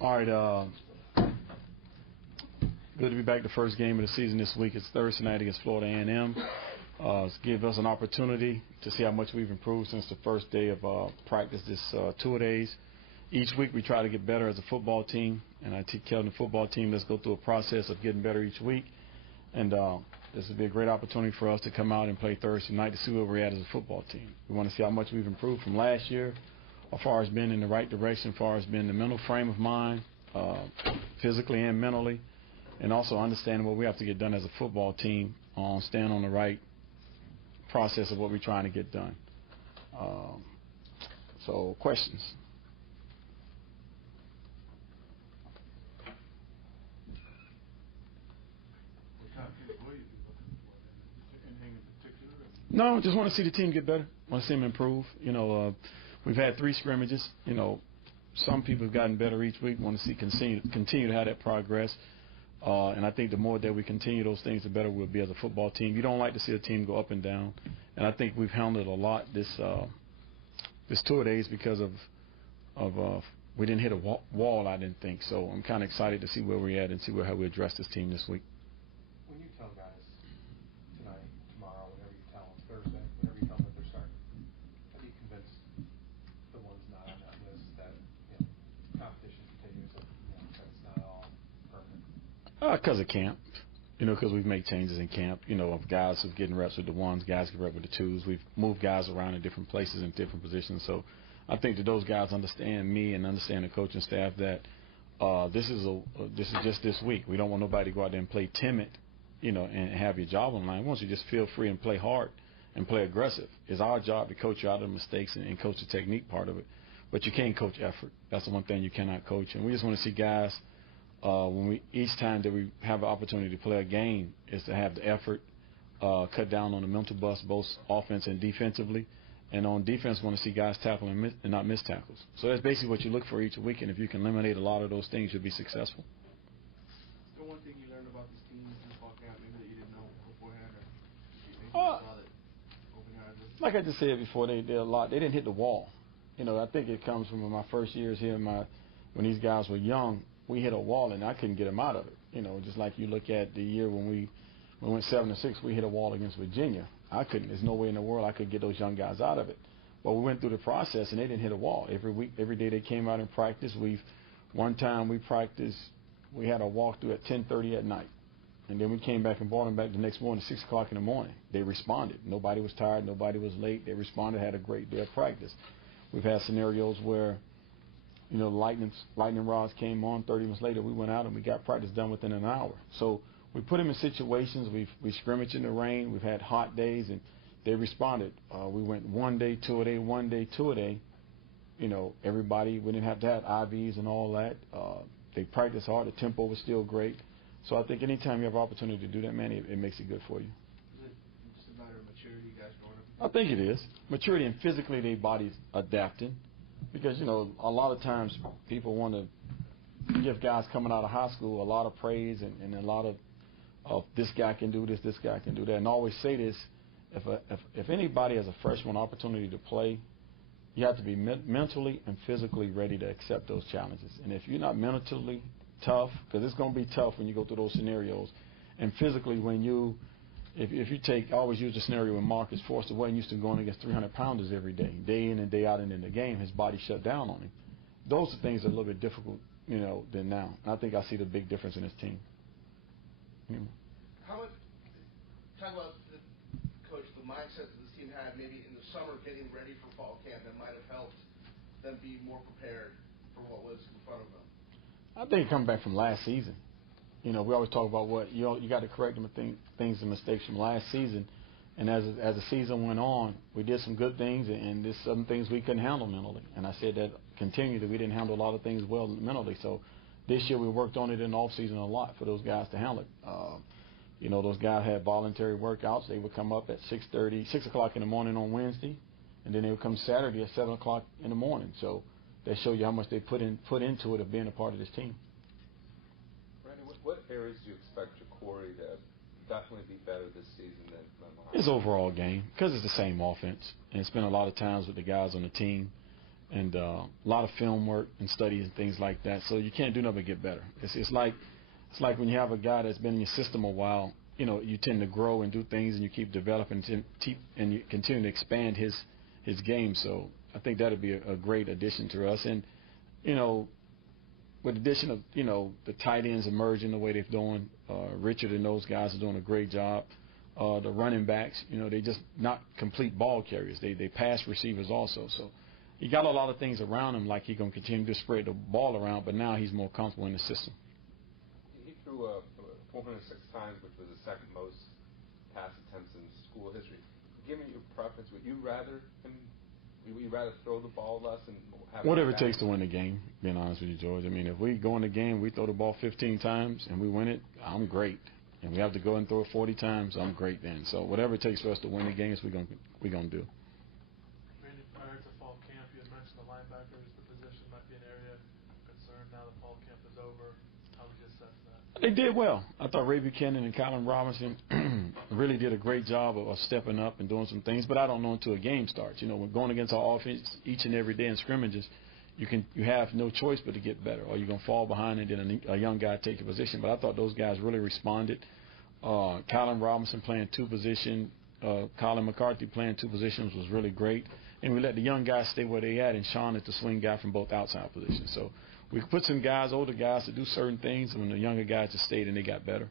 All right. Good to be back. The first game of the season this week. It's Thursday night against Florida A&M. It's give us an opportunity to see how much we've improved since the first day of practice this 2 days. Each week we try to get better as a football team, and I tell the football team, let's go through a process of getting better each week. And this will be a great opportunity for us to come out and play Thursday night to see where we're at as a football team. We want to see how much we've improved from last year, as far as being in the right direction, as far as being the mental frame of mind, physically and mentally, and also understanding what we have to get done as a football team, stand on the right process of what we're trying to get done. So questions? No, just want to see the team get better. Want to see them improve. We've had 3 scrimmages. Some people have gotten better each week. Want to see continue to have that progress. And I think the more that we continue those things, the better we'll be as a football team. You don't like to see a team go up and down. And I think we've handled a lot this 2 days because of we didn't hit a wall, I didn't think. So I'm kind of excited to see where we're at and see how we address this team this week. When you tell guys tonight, tomorrow, whenever you tell them, Thursday, whenever you tell them that they're starting, how do you convince the ones not on that list that competition continues, that's not all permanent? Because of camp. Because we've made changes in camp. Of guys who've getting reps with the ones, guys get reps with the twos. We've moved guys around in different places and different positions. So I think that those guys understand me and understand the coaching staff that this is just this week. We don't want nobody to go out there and play timid, and have your job on the line. We want you to just feel free and play hard and play aggressive. It's our job to coach you out of the mistakes and coach the technique part of it. But you can't coach effort. That's the one thing you cannot coach. And we just want to see guys. Each time that we have an opportunity to play a game is to have the effort, cut down on the mental bust, both offense and defensively. And on defense, want to see guys tackle and not miss tackles. So that's basically what you look for each week. And if you can eliminate a lot of those things, you'll be successful. Is there one thing you learned about this team in fall camp maybe that you didn't know beforehand? Or like I just said before, they did a lot. They didn't hit the wall. I think it comes from my first years here. When these guys were young, we hit a wall and I couldn't get them out of it. Just like you look at the year when we went 7-6, we hit a wall against Virginia. I couldn't. There's no way in the world I could get those young guys out of it. But we went through the process and they didn't hit a wall. Every week, every day they came out and practiced. One time we practiced, we had a walkthrough at 10:30 at night. And then we came back and brought them back the next morning, 6 o'clock in the morning. They responded. Nobody was tired. Nobody was late. They responded, had a great day of practice. We've had scenarios where, lightning rods came on. 30 minutes later, we went out and we got practice done within an hour. So we put them in situations. We scrimmaged in the rain. We've had hot days, and they responded. We went 1 day, 2 a day, 1 day, 2 a day. Everybody, we didn't have to have IVs and all that. They practiced hard. The tempo was still great. So I think anytime you have an opportunity to do that, man, it makes it good for you. Is it just a matter of maturity, guys growing I up? think it is. Maturity and physically their bodies adapting. Because, a lot of times people want to give guys coming out of high school a lot of praise and a lot of this guy can do this guy can do that. And I always say this, if anybody has a freshman opportunity to play, you have to be mentally and physically ready to accept those challenges. And if you're not mentally tough, because it's going to be tough when you go through those scenarios, and physically if you take, I always use the scenario when Marcus Forster wasn't used to going against 300-pounders every day in and day out, and in the game, his body shut down on him. Those are things that are a little bit difficult, than now. And I think I see the big difference in his team. How much, talk about Coach, the mindset that this team had maybe in the summer getting ready for fall camp that might have helped them be more prepared for what was in front of them? I think it comes back from last season. We always talk about what you got to correct them things and mistakes from last season. And as the season went on, we did some good things and there's some things we couldn't handle mentally. And I said that continued that we didn't handle a lot of things well mentally. So this year we worked on it in the off season a lot for those guys to handle it. Those guys had voluntary workouts. They would come up at 6 o'clock in the morning on Wednesday, and then they would come Saturday at 7 o'clock in the morning. So they show you how much they put into it of being a part of this team. What areas do you expect Ja'Cory to definitely be better this season than last? His overall game, because it's the same offense, and it's been a lot of times with the guys on the team. and a lot of film work and studies and things like that. So you can't do nothing but get better. It's like when you have a guy that's been in your system a while. You tend to grow and do things, and you keep developing, and you continue to expand his game. So I think that'd be a great addition to us. And with the addition of the tight ends emerging the way they're doing, Richard and those guys are doing a great job. The running backs, they just not complete ball carriers. They pass receivers also. So he got a lot of things around him, like he's gonna continue to spread the ball around, but now he's more comfortable in the system. He threw 406 times, which was the second most pass attempts in school history. Give me your preference. Would you rather throw the ball less and have whatever it takes to win the game? Being honest with you, George. I mean, if we go in the game, we throw the ball 15 times and we win it, I'm great. And we have to go and throw it 40 times, I'm great then. So whatever it takes for us to win the games, we're gonna do. Randy, prior to fall camp, you had mentioned the linebackers, the position might be an area of concern now that fall camp is over. How would you assess that? They did well. I thought Ray Buchanan and Colin Robinson really did a great job of stepping up and doing some things, but I don't know until a game starts. When going against our offense each and every day in scrimmages, you have no choice but to get better, or you're going to fall behind and then a young guy take your position. But I thought those guys really responded. Colin Robinson playing two positions, Colin McCarthy playing two positions was really great. And we let the young guys stay where they at, and Sean is the swing guy from both outside positions. So we put some guys, older guys, to do certain things, and when the younger guys just stayed and they got better.